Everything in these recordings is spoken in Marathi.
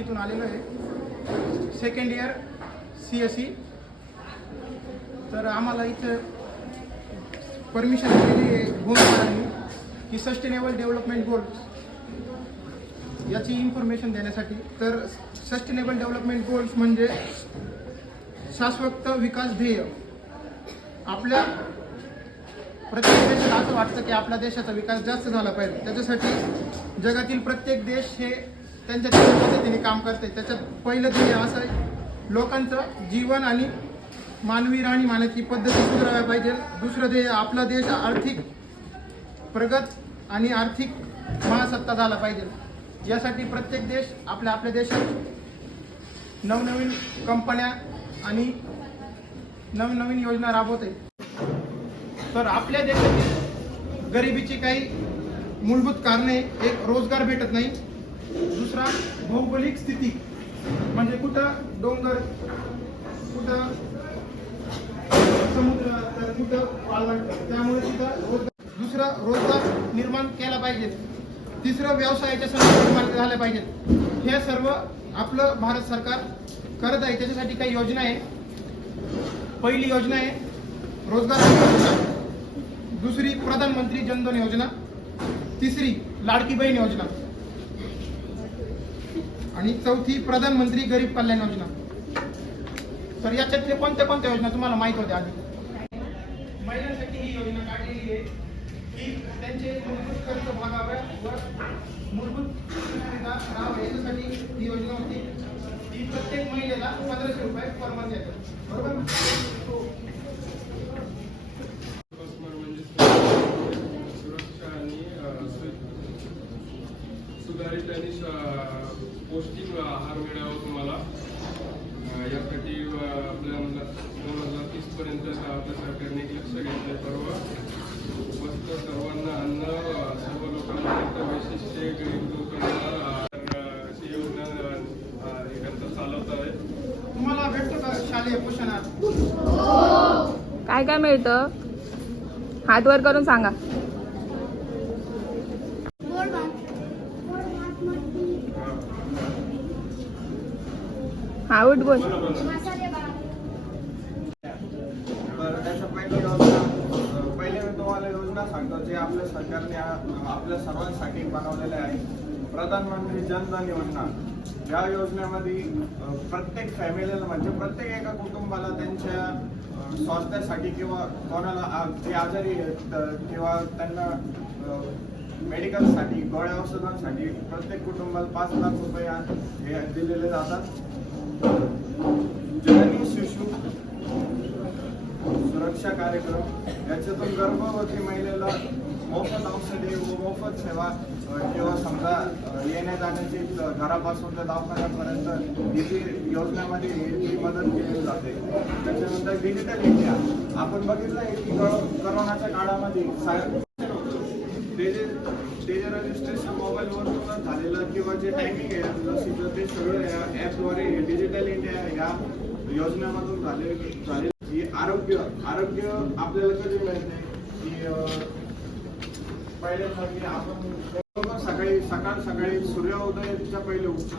युनिव्हर्सिटीतून आलेलो आहे, सेकंड इयर CSE. तर आम्हाला इथं परमिशन दिलेली आहे भूमिकारांनी की सस्टेनेबल डेव्हलपमेंट गोल्स याची इन्फॉर्मेशन देण्यासाठी. तर सस्टेनेबल डेव्हलपमेंट गोल्स म्हणजे शाश्वत विकास ध्येय. आपल्या प्रत्येक देशाला असं वाटतं की आपल्या देशाचा विकास जास्त झाला पाहिजे, त्याच्यासाठी जगातील प्रत्येक देश हे त्यांच्या पद्धतीने काम करते. त्याच्यात पहिलं ध्येय असं आहे लोकांचं जीवन आणि मानवी राहणीमानाची पद्धती सुधारायला पाहिजे. दुसरं ध्येय आपला देश आर्थिक प्रगत आणि आर्थिक महासत्ता झाला पाहिजे. यासाठी प्रत्येक देश आपल्या देशात नवनवीन कंपन्या आणि नवनवीन योजना राबवते. तर आपल्या देशातील गरिबीची काही मूलभूत कारणे, एक रोजगार भेटत नाही, दुसरा भौगोलिक स्थिती म्हणजे कुठं डोंगर, कुठं समुद्र, तर कुठं पाळवण, त्यामुळे तिथं दुसरं रोजगार निर्माण केला पाहिजे. तिसरं व्यवसायाच्या संधी निर्माण झाल्या पाहिजेत. हे सर्व आपलं भारत सरकार करत आहे. त्याच्यासाठी काही योजना आहे. पहिली योजना आहे रोजगार योजना, दुसरी प्रधानमंत्री जनधन योजना, तिसरी लाडकी बहीण योजना आणि चौथी प्रधानमंत्री गरीब कल्याण योजना. तर याच्यातले कोणत्या कोणत्या योजना तुम्हाला माहित होत्या आधी? महिलांसाठी ही योजना काढलेली आहे की त्यांचे मूलभूत खर्च भागाव्या व मूलभूत सुविधा राहाव्या, याच्यासाठी ही योजना होती. ही प्रत्येक महिलेला 1500 रुपये पर मंथ येतात, बरोबर? सुधारित आणि पौष्टिक आहार मिळावा तुम्हाला, यासाठी आपल्या 2030 पर्यंत आपल्या सरकारने एक लक्ष घेतलं. मस्त सर्वांना अन्न, सर्व लोकांना वैशिष्ट्य, गरीब लोकांना अशी योजना एकत्र चालवत आहे. तुम्हाला भेटतं का शालेय पोषणात? काय काय मिळतं? हात वर करून सांगा. हा, उठ बोल. पहिले मी तुम्हाला योजना सांगतो जे आपल्या सरकारने आपल्या सर्वांसाठी बनवलेले आहे. प्रधानमंत्री जनधन योजना. या योजनेमध्ये प्रत्येक फॅमिलीला म्हणजे प्रत्येक एका कुटुंबाला त्यांच्या स्वास्थ्यासाठी किंवा कोणाला जे आजारी आहेत किंवा त्यांना मेडिकलसाठी, गोळ्या औषधांसाठी प्रत्येक कुटुंबाला 5 लाख रुपये हे दिलेले जातात. जननी शिशु सुरक्षा कार्यक्रम, याच्यातून गर्भवती महिलेला मोफत औषधे व मोफत सेवा किंवा समजा येण्या जाण्याची घरापासून ते दवाखान्यापर्यंत ही योजनेमध्ये ही मदत केली जाते. त्याच्यानंतर डिजिटल इंडिया. आपण बघितलं आहे की करोनाच्या काळामध्ये ते रजिस्ट्रेशन मोबाईलवरून झालेलं किंवा जे टायमिंग आहे लसीचं ते सगळं ॲपद्वारे डिजिटल इंडिया या योजनेमधून झाले. ही आरोग्य आपल्याला कधी मिळते की पहिल्या आपण सकाळी सूर्योदयाच्या पहिले उठतो.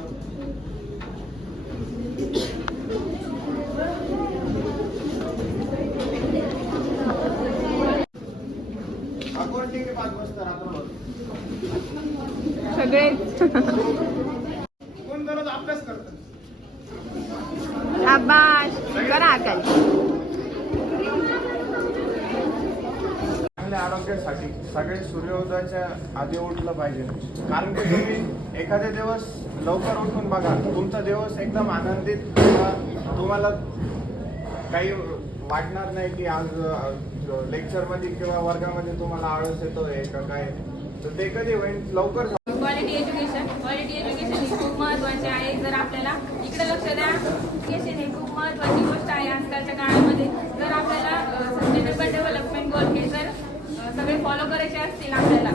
अकोर्डिंग 5 वाजता रात्रभर सगळे कोण दररोज अभ्यास करतं? शाबाश, करा अकल. चांगल्या आरोग्यासाठी सगळे सूर्योदयाच्या आधी उठलं पाहिजे. कारण की तुम्ही एखाद्या दिवस लवकर उठून बघा, तुमचा दिवस एकदम आनंदित, तुम्हाला काही वाटणार नाही की आज लेक्चरमध्ये किंवा वर्गामध्ये तुम्हाला आळस येतोय का काय. तर ते कधी होईल लवकर. क्वालिटी एज्युकेशन ही खूप महत्त्वाची आहे. जर आपल्याला इकडे लक्ष द्या, एज्युकेशन ही खूप महत्त्वाची गोष्ट आहे आजकालच्या काळामध्ये. जर आपल्याला सस्टेनेबल डेव्हलपमेंट गोल हे जर सगळे फॉलो करायचे असतील आपल्याला,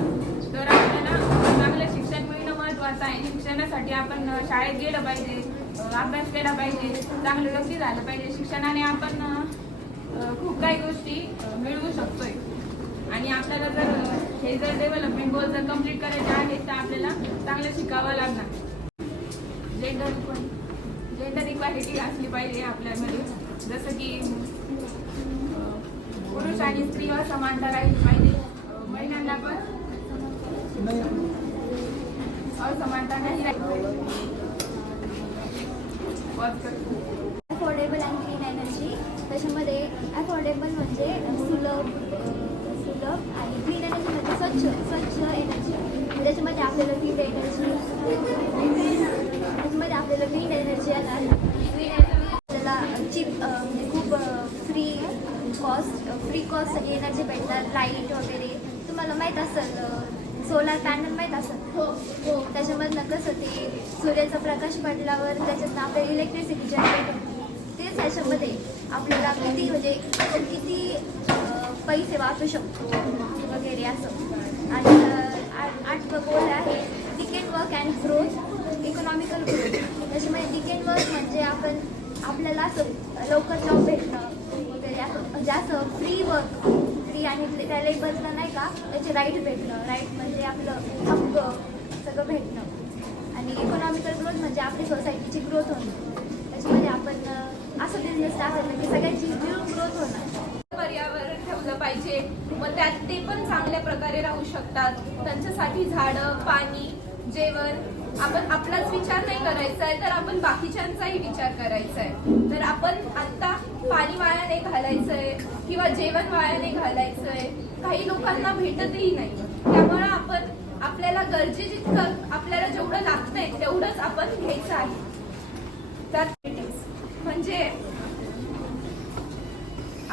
तर आपल्याला चांगलं शिक्षण मिळणं महत्त्वाचं आहे. शिक्षणासाठी आपण शाळेत गेलं पाहिजे, अभ्यास केला पाहिजे, चांगलं व्यक्ती झालं पाहिजे. शिक्षणाने आपण खूप काही गोष्टी मिळवू शकतोय. आणि आपल्याला जर डेव्हलपमेंट गोल जर कम्प्लीट करायचे आहेत तर आपल्याला चांगलं शिकावं लागणार. जेंडर इक्वॅलिटी असली पाहिजे आपल्यामध्ये. जसं की पुरुष आणि स्त्रीवर समानता राहिली पाहिजे. महिलांना पण असमानता नाही राहिली. Affordable and clean energy. त्याच्यामध्ये अफोर्डेबल म्हणजे सुलभ आणि क्लीन एनर्जी म्हणजे स्वच्छ एनर्जी. त्याच्यामध्ये आपल्याला विंड एनर्जी येणार. विंड एनर्जी आपल्याला चीप म्हणजे खूप फ्री कॉस्ट सगळी एनर्जी भेटतात. लाईट वगैरे तुम्हाला माहीत असेल, सोलार पॅनल माहीत असेल. त्याच्यामधनं कसं ते सूर्याचा प्रकाश पडल्यावर त्याच्यातनं आपल्याला इलेक्ट्रिसिटी जनरेट होते. तेच ह्याच्यामध्ये आपल्याला किती म्हणजे आपण किती पैसे वाचू शकतो वगैरे असं. आणि 8 गोल आहे decent work and growth, economical growth. त्याच्यामध्ये डिकेंड वर्क म्हणजे आपल्याला असं लवकर जॉब भेटणं वगैरे असं जास्त फ्री वर्क, फ्री आणि त्या लेबर्सला नाही का त्याचे राईट भेटणं. राईट म्हणजे आपलं हक्क सगळं भेटणं. आणि इकॉनॉमिकल ग्रोथ म्हणजे आपली सोसायटीची ग्रोथ होणं. त्याच्यामध्ये आपण असं बिझनेस टाकलं की सगळ्यांची मिळून ग्रोथ होणार. पर्यावरण ठेवलं पाहिजे, मग त्यात ते पण चांगल्या प्रकारे राहू शकतात. त्यांच्यासाठी झाडं, पाणी, जेवण आपण आपलाच विचार नाही करायचा आहे, तर आपण बाकीच्यांचाही विचार करायचा आहे. तर आपण आत्ता पाणी वाया नाही घालायचं आहे किंवा जेवण वाया नाही घालायचं आहे. काही लोकांना भेटतही नाही. त्यामुळे आपण आपल्याला गरजेजितकं आपल्याला जेवढं लागतंय तेवढंच आपण घ्यायचं आहे. त्यात म्हणजे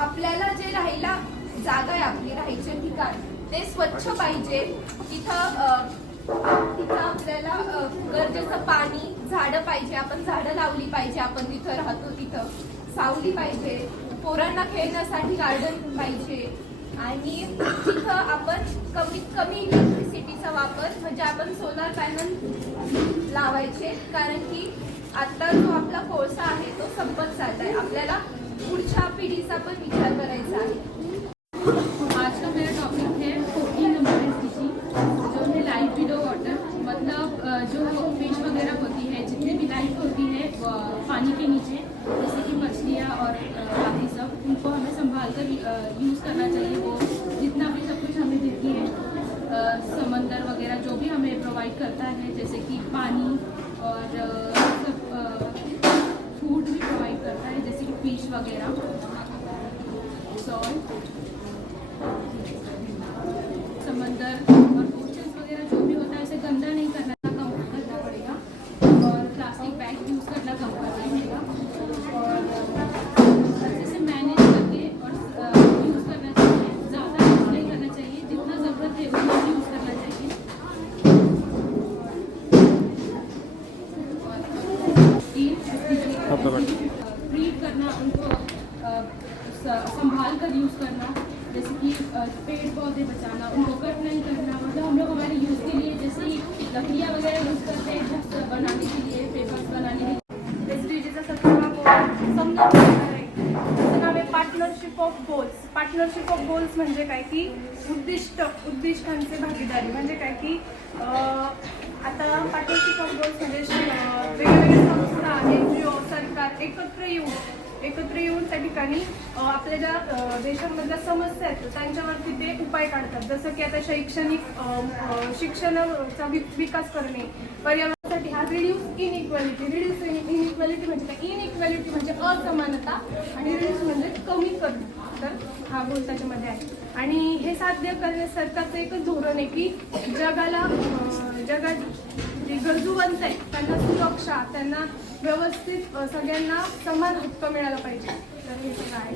आपल्याला जे राहायला जागा आहे, आपली राहायचे ठिकाण ते स्वच्छ पाहिजे. तिथं आपल्याला गरजेचं पाणी, झाडं पाहिजे. आपण झाडं लावली पाहिजे. आपण तिथं राहतो तिथं सावली पाहिजे. पोरांना खेळण्यासाठी गार्डन पाहिजे. आणि तिथं आपण कमीत कमी इलेक्ट्रिसिटीचा वापर म्हणजे आपण सोलार पॅनल लावायचे. कारण की आता जो आपला कोळसा आहे तो संपत चाललाय. आपल्याला पुढच्या पिढीचा पण विचार करायचा आहे. आज का मेरा टॉपिक है 14 नंबर SDG, जो है लाइफ विदो वाटर. मतलब जो फिश वगैरह होती है, जितनी भी लाइफ होती है पानी के नीचे, जैसे कि मछलियाँ और बाकी सब, उनको हमें संभाल कर यूज़ करना चाहिए. वो जितना भी सब कुछ हमें देती है, समंदर वगैरह जो भी हमें प्रोवाइड करता है, जैसे कि पानी और फूड भी प्रोवाइड करता है, जैसे कि फिश वगैरह, सॉल्ट, समंदर और ओशंस वगैरह जो भी होता है उसे गंदा नहीं करना, कम करना पड़ेगा. और प्लास्टिक बैग यूज़ करना कम करना पड़ेगा. और जैसे मैनेज करके और यूज़ करना चाहिए. ज़्यादा यूज़ नहीं करना चाहिए. जितना ज़रूरत है उतना यूज़ करना चाहिए. ट्रीट करना, उनको संभाल कर यूज़ करना. जैसे कि पेड़ पौधे बचाना, उनको कट नहीं करना. मतलब हम लोग हमारे यूज़ के लिए जैसे लकड़ियाँ वगैरह यूज़ करते हैं बुक्स बनाने के लिए, पेपर्स बनाने के लिए. SDGचा 7वा गोल समजावून देणार आहे. त्याचं नाव आहे partnership of goals. Partnership of goals म्हणजे काय की उद्दिष्टांचे भागीदारी. म्हणजे काय की आता पार्टनरशिप ऑफ गोल्स म्हणजे वेगवेगळ्या संस्था, NGO, सरकार एकत्र येऊन त्या ठिकाणी आपल्या ज्या देशामधल्या समस्या आहेत त्यांच्यावरती ते उपाय काढतात. जसं की आता शिक्षणाचा विकास करणे, पर्यावरणासाठी हा रिड्यूस इनइक्वॅलिटी म्हणजे काय, इनइक्वॅलिटी म्हणजे असमानता आणि रिड्यूस म्हणजे कमी करणं. तर हा गोल त्याच्यामध्ये आहे. आणि हे साध्य करण्यास सरकारचं एकच धोरण आहे की जगात जे गरजूवंत आहेत त्यांना सुरक्षा, त्यांना व्यवस्थित सगळ्यांना समान हक्क मिळाला पाहिजे. तर हे सगळं आहे.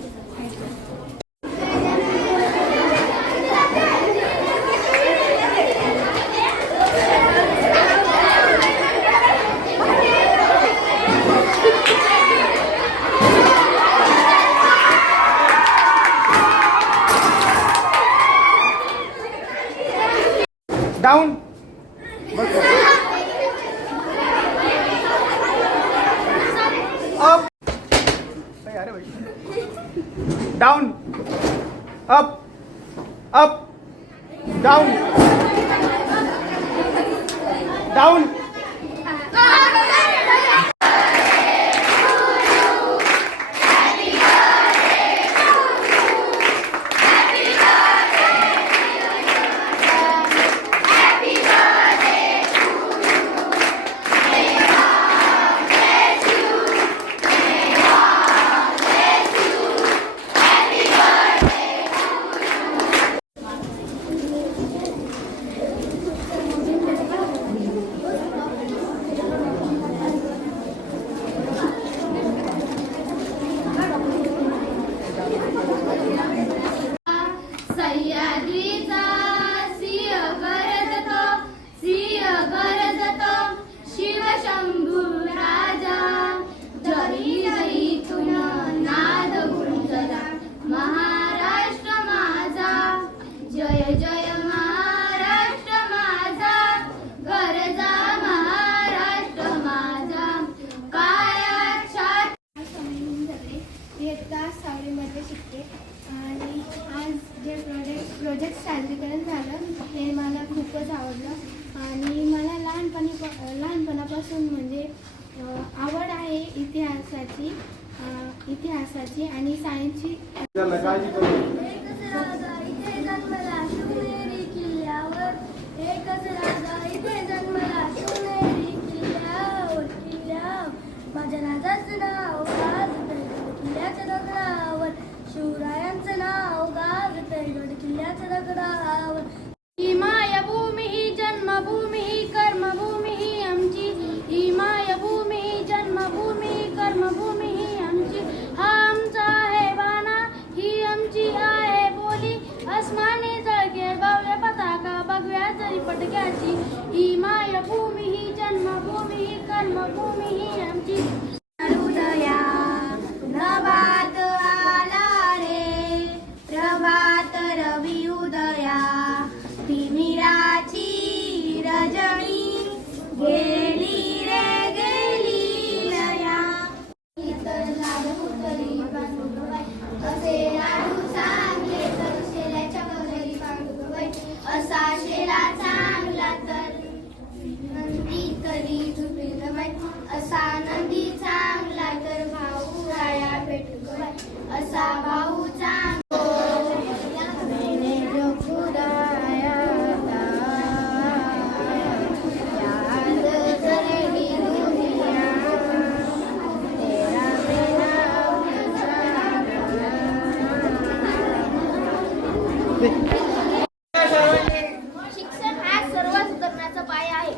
डाऊन, अप, अरे भाई, down, up, up, down, down, सह्याद्रीचा सिंह गरजतो शिवशंभू राजा जरी जईतून नाद गुंजला महाराष्ट्र माझा जय जय महाराष्ट्र माझा गरजा महाराष्ट्र माझा कायात छात इयत्ता 6वी मध्ये शिकते आणि आज जे प्रोजेक्ट सादरीकरण झालं हे मला खूपच आवडलं आणि मला लहानपणापासून म्हणजे आवड आहे इतिहासाची आणि सायन्सची. काळजी करू इथे जन्मला शिवनेरी किल्ल्यावर एकच राजा इथे जन्मला शिवनेरी किल्ल्यावर माझ्या राजाचं नाव गाजतंय किल्ल्याच्या दगडावर शिवरायांचं नाव गाजतंय गड किल्ल्याच्या दगडावर. ही मायभूमी ही जन्मभूमी ही कर्मभूमी ही आमची ही मायभूमी ही जन्मभूमी ही कर्मभूमी ही आमची हा आमचा आहे बाणा ही आमची आहे बोली अस्मानी जळके बावल्या पताका भगव्या जरी पटक्याची ही मायभूमी ही जन्मभूमी ही कर्मभूमी ही आमची. उदया प्रभात आला रे प्रभात रवी उदया तिमिराची रजनी गेली रे गेली लया. इतर लाडू तरी बांधू असे लाडू चांगले तर शेल्याच्या घरी बांधू असा शेला चांगला तर नंदी तरी झुपेल बाई असा नंदी चांगला तर भाऊ राया भेटू बाई असा भाऊ चांगला. शिक्षण हा सर्व सुधारण्याचा पाया आहे.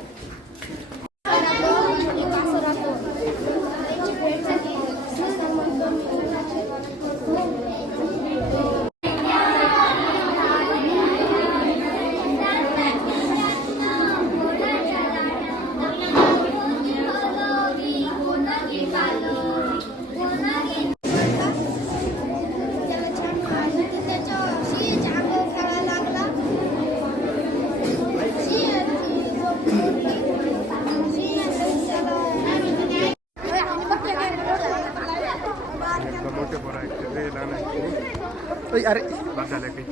अरे झालं काही